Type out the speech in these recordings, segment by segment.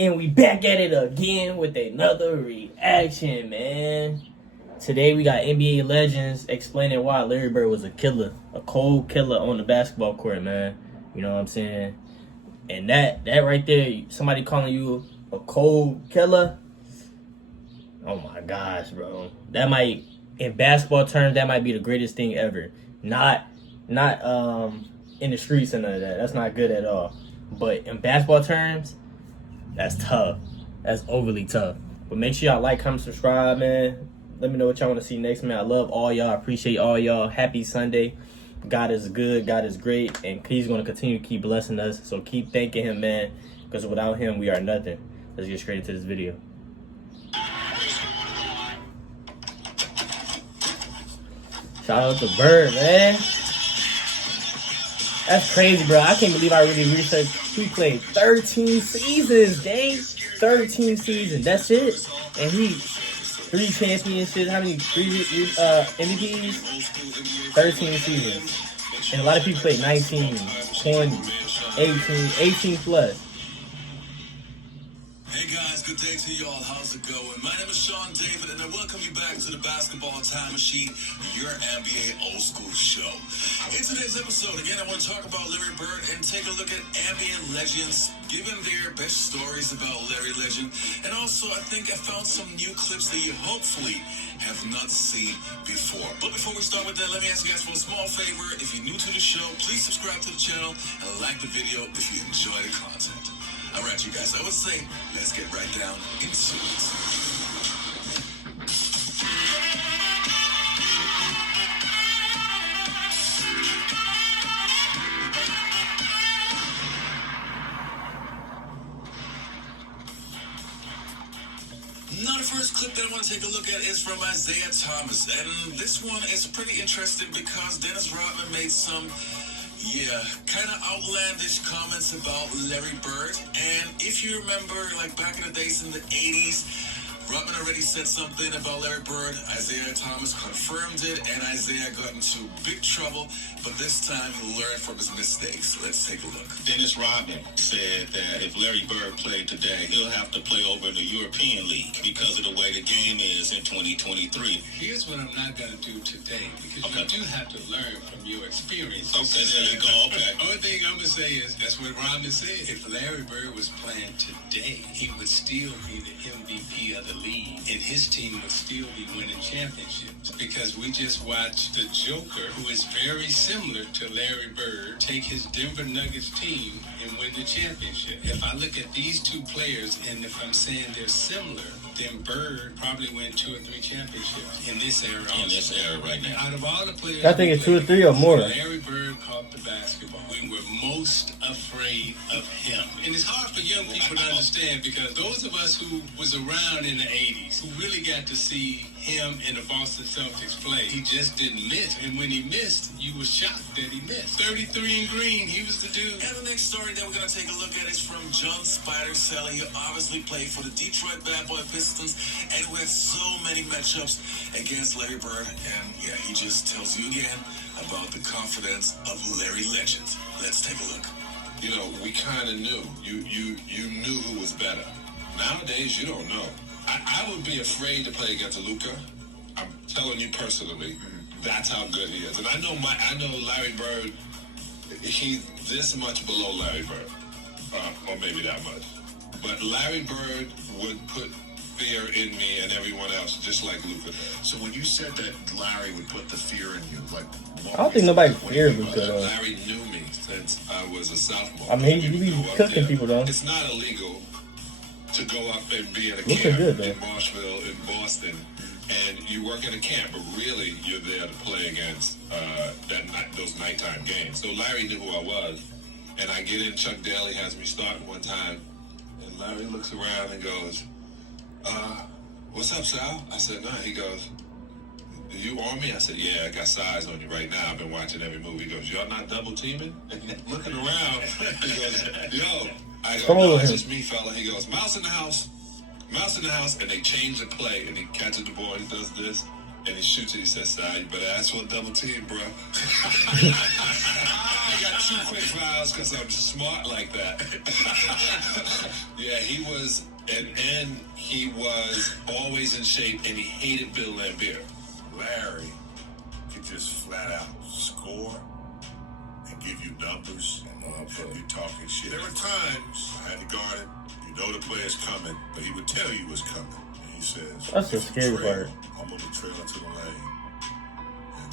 And we back at it again with another reaction, man. Today we got NBA legends explaining why Larry Bird was a killer, a cold killer on the basketball court, man. You know what I'm saying? And that right there, somebody calling you a cold killer, oh my gosh, bro. That might, in basketball terms, that might be the greatest thing ever. Not in the streets and none of that. That's not good at all. But in basketball terms, that's tough. That's overly tough. But make sure y'all like, comment, subscribe, man. Let me know what y'all want to see next, man. I love all y'all. I appreciate all y'all. Happy Sunday. God is good. God is great. And he's going to continue to keep blessing us. So keep thanking him, man. Because without him, we are nothing. Let's get straight into this video. Shout out to Bird, man. That's crazy, bro. I can't believe I really researched. He played 13 seasons, dang. 13 seasons. That's it. And he 3 championships. How many? 3 MVPs? 13 seasons. And a lot of people played 19, 20, 18 plus. Hey guys, good day to y'all. How's it going? My name is Sean David, and I welcome you back to the Basketball Time Machine, your NBA old school show. In today's episode, again, I want to talk about Larry Bird and take a look at NBA legends, giving their best stories about Larry Legend. And also, I think I found some new clips that you hopefully have not seen before. But before we start with that, let me ask you guys for a small favor. If you're new to the show, please subscribe to the channel and like the video if you enjoy the content. All right, you guys, I would say, let's get right down into it. Now, the first clip that I want to take a look at is from Isaiah Thomas. And this one is pretty interesting because Dennis Rodman made some kind of outlandish comments about Larry Bird. And if you remember, like back in the days in the 80s, Rodman already said something about Larry Bird. Isaiah Thomas confirmed it, and Isaiah got into big trouble. But this time, he learned from his mistakes. Let's take a look. Dennis Rodman said that if Larry Bird played today, he'll have to play over in the European League because of the way the game is in 2023. Here's what I'm not going to do today, because you do have to learn from your experience. Okay, there you go. Okay. Only thing I'm going to say is, that's what Rodman said. If Larry Bird was playing today, he would still be the MVP of the league, and his team would still be winning championships, because we just watched the Joker, who is very similar to Larry Bird, take his Denver Nuggets team and win the championship. If I look at these two players, and if I'm saying they're similar, then Bird probably win 2 or 3 championships in this era. In this era right now. Out of all the players, I think it's 2 or 3 or more. Larry Bird caught the basketball. We were most afraid of him. And it's hard for young people to understand, because those of us who was around in the 80s, who really got to see him and the Boston Celtics play, he just didn't miss. And when he missed, you were shocked that he missed. 33 and green, he was the dude. And the next story that we're going to take a look at is from John Spider Sally, who obviously played for the Detroit Bad Boy Pistons, and who had so many matchups against Larry Bird. And yeah, he just tells you again about the confidence of Larry Legend. Let's take a look. You know, we kind of knew. You knew who was better. Nowadays, you don't know. I would be afraid to play against Luka. I'm telling you personally, that's how good he is. And I know Larry Bird, he's this much below Larry Bird, or maybe that much. But Larry Bird would put fear in me and everyone else, just like Luka. So when you said that Larry would put the fear in you, like, I don't think nobody feared Luka, though. Larry knew me since I was a sophomore. I mean, he be cooking people, though. It's not illegal to go up and be in a Luka camp good, in Marshville, in Boston, and you work in a camp, but really you're there to play against those nighttime games. So Larry knew who I was, and I get in, Chuck Daly has me starting one time, and Larry looks around and goes, what's up, Sal? I said, nah. He goes, you on me? I said, yeah, I got size on you right now. I've been watching every movie. He goes, y'all not double teaming? And looking around, he goes, yo. I go, no, it's just me, fella. He goes, mouse in the house. Mouse in the house. And they change the play, and he catches the ball, he does this, and he shoots it. He says, Sal, you better ask for a double team, bro. I got 2 quick fouls because I'm smart like that. Yeah, he was, and he was always in shape, and he hated Bill Laimbeer. Larry could just flat out score and give you numbers, and you talking shit. There were times I had to guard it. You know the player's coming, but he would tell you what's coming. And he says, That's the scary part. I'm going to trail into the lane and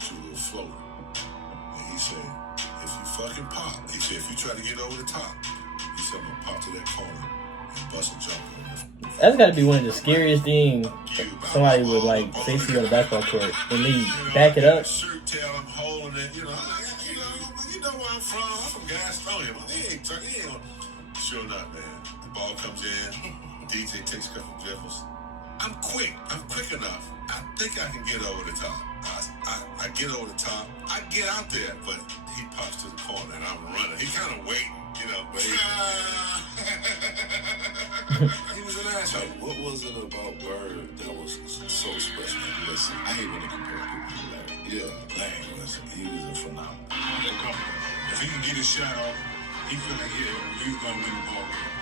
do a little floater. And he said, if you fucking pop, he said, if you try to get over the top, he said, I'm going to pop to that corner and bust a jump on you. That's got to be one of the scariest things somebody would like say to you on the basketball court. When they back it up. Shirt tail, I'm holding it, you know where I'm from. I'm from Gastonia. He ain't sure not, man. The ball comes in, DJ takes a couple dribbles. I'm quick enough. I think I can get over the top. I get over the top. I get out there, but he pops to the corner and I'm running. He kind of waiting, but he was an asshole. What was it about Bird that was so special? Listen, I hate when they compare people to Larry. Yeah, Larry was a phenomenal. If he can get his shot off, he feel like he's gonna win the ball game.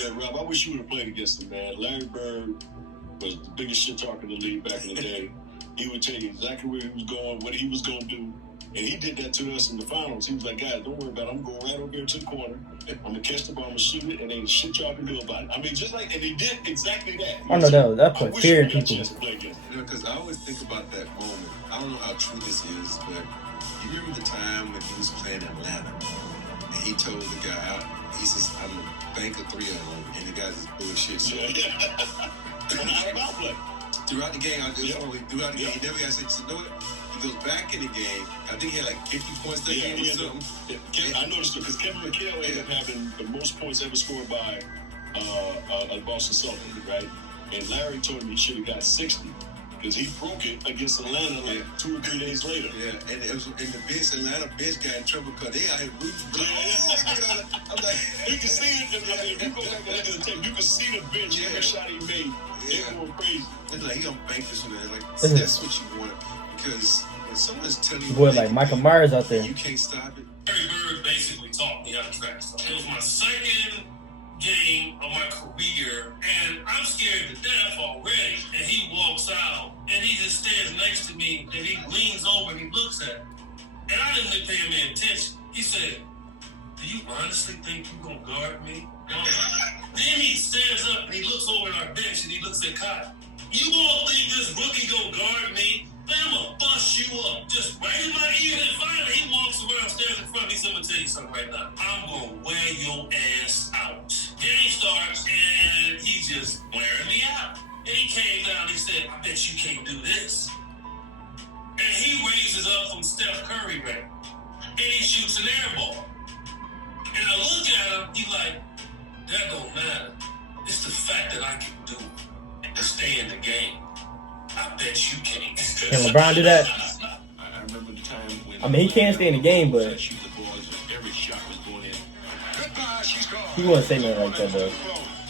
Yeah, Rob, I wish you would have played against him, man. Larry Bird was the biggest shit talker in the league back in the day. He would tell you exactly where he was going, what he was going to do. And he did that to us in the finals. He was like, guys, don't worry about it. I'm going right over here to the corner. I'm going to catch the ball, I'm going to shoot it, and ain't shit y'all can do about it. I mean, just like, and he did exactly that. I know that put fear in people. Because I always think about that moment. I don't know how true this is, but you remember the time when he was playing in Atlanta, and he told the guy out, he says, I'm going to bank a 3 of them, and the guy's just bullshit. So, throughout the game, he never got said, you know what? He goes back in the game. I think he had like 50 points that game or something. I noticed it because Kevin McHale ended up having the most points ever scored by a Boston Celtics, right? And Larry told him he should have got 60 because he broke it against Atlanta like 2 or 3 days later. Yeah, and it was in the bench. Atlanta bench got in trouble because they out here rooting. I'm like, you can see it. If you go back and look at the tape, you can see the bench every shot he made. They're going crazy. It's like he don't bank this one. Like that's what you want because when someone's telling you, boy, like Michael Myers out there, you can't stop it. Larry Bird basically taught me how to track stuff. It was my second game of my career, and I'm scared to death already. And he walks out, and he just stands next to me, and he leans over and he looks at me. And I didn't really pay him any attention. He said, "Do you honestly think you're gonna guard me?" Then he stands up and he looks over at our bench and he looks at Cotton. "You all think this rookie gonna guard me? Man, I'm gonna bust you up." Just right in my ear. And finally he walks around, stands in front of me. So I'm gonna tell you something right now. I'm gonna wear your ass out. Game starts and he just wearing me out. And he came down and he said, "I bet you can't do this." And he raises up from Steph Curry range. And he shoots an air ball. And I look at him, he like, that don't matter. It's the fact that I can do it to stay in the game. I bet you can't. Can LeBron do that? I remember the time when I mean, he can't stay in the game, but every shot was going in. he wouldn't say nothing like that, though.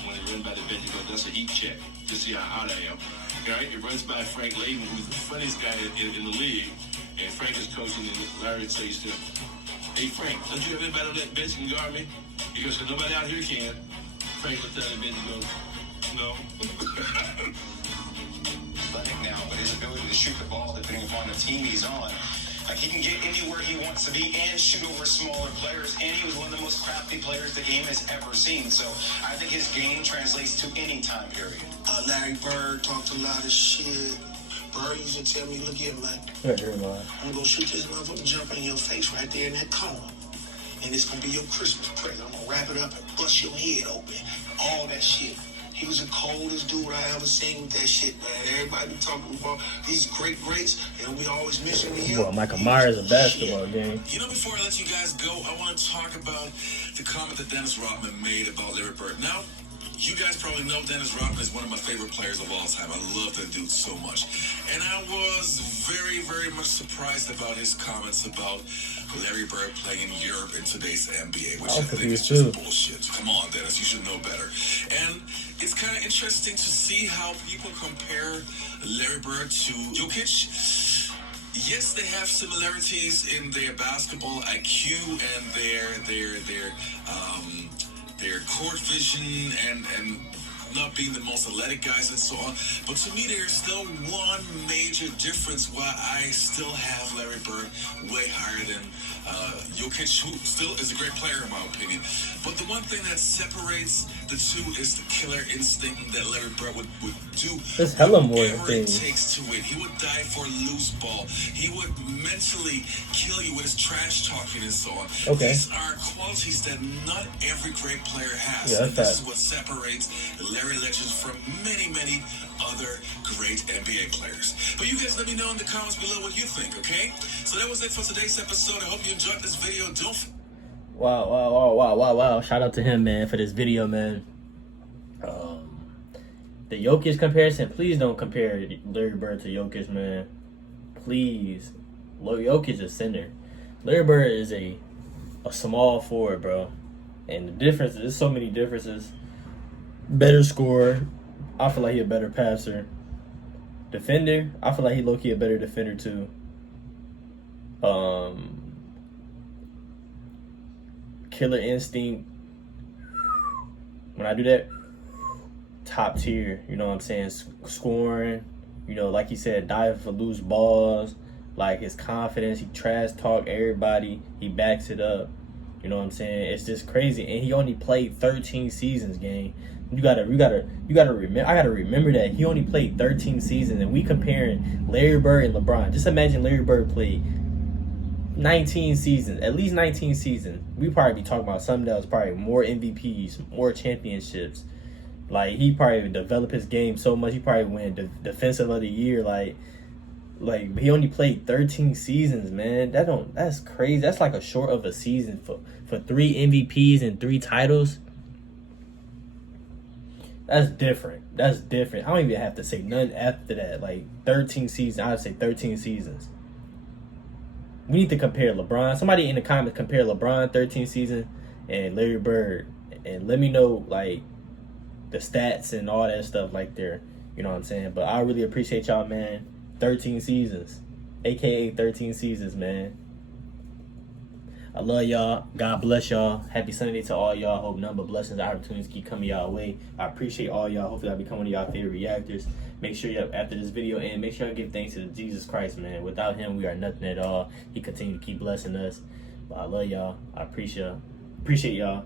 When he ran by the bench, he goes, "That's a heat check to see how hot I am." Right? It runs by Frank Layden, who's the funniest guy in the league, and Frank is coaching, and Larry says to him, "Hey Frank, don't you have anybody on that bench can guard me?" He goes, "Nobody out here can." Frank looks at the bench and goes, "No." Now, but his ability to shoot the ball, depending upon the team he's on, like he can get anywhere he wants to be and shoot over smaller players. And he was one of the most crafty players the game has ever seen. So I think his game translates to any time period. Larry Bird talked a lot of shit. Bird used to tell me, look at him like, I'm going to shoot this motherfucker jump in your face right there in that corner. And it's going to be your Christmas present. I'm going to wrap it up and bust your head open. All that shit. He was the coldest dude I ever seen with that shit, man. Everybody be talking about these greats, and we always mention him. Well, Michael Myers a basketball game. Before I let you guys go, I want to talk about the comment that Dennis Rodman made about Larry Bird. Now, you guys probably know Dennis Rodman is one of my favorite players of all time. I love that dude so much. And I was very, very much surprised about his comments about Larry Bird playing in Europe in today's NBA, which I think is just bullshit. Come on, Dennis, you should know better. And it's kind of interesting to see how people compare Larry Bird to Jokic. yes, they have similarities in their basketball IQ and their court vision and not being the most athletic guys and so on. But to me, there's still one major difference why I still have Larry Bird way higher than Jokic, who still is a great player in my opinion. But the one thing that separates the two is the killer instinct that Larry Bird would do. There's hella more whatever it things. takes to win. He would die for a loose ball. He would mentally kill you with his trash talking and so on. Okay. These are qualities that not every great player has. Yeah, And that's this is what separates Larry Legend from many, many other great NBA players. But you guys let me know in the comments below what you think, okay? So that was it for today's episode. I hope you enjoyed this video. Wow. Shout out to him, man, for this video, man. The Jokic comparison, please don't compare Larry Bird to Jokic, man. Please. Jokic is a center. Larry Bird is a small forward, bro. And the difference, there's so many differences. Better scorer. I feel like he a better passer. Defender, I feel like he low-key a better defender too. Killer instinct. When I do that, top tier. You know what I'm saying? Scoring. You know, like he said, diving for loose balls. Like his confidence, he trash talk everybody. He backs it up. You know what I'm saying? It's just crazy. And he only played 13 seasons, gang. You gotta remember. I gotta remember that he only played 13 seasons, and we comparing Larry Bird and LeBron. Just imagine Larry Bird played 19 seasons, at least 19 seasons. We probably be talking about something else, probably more MVPs, more championships. Like he probably developed his game so much, he probably win defensive of the year. Like he only played 13 seasons, man. That's crazy. That's like a short of a season for 3 MVPs and 3 titles. That's different. I don't even have to say nothing after that. Like 13 seasons, I'd say 13 seasons. We need to compare LeBron. Somebody in the comments compare LeBron 13 seasons and Larry Bird, and let me know like the stats and all that stuff like there. You know what I'm saying? But I really appreciate y'all, man. 13 seasons, aka 13 seasons, man. I love y'all. God bless y'all. Happy Sunday to all y'all. Hope none but blessings and opportunities keep coming y'all way. I appreciate all y'all. Hopefully I'll become one of y'all favorite reactors. Make sure y'all, after this video and make sure y'all give thanks to Jesus Christ, man. Without him, we are nothing at all. He continues to keep blessing us. But I love y'all. I appreciate y'all.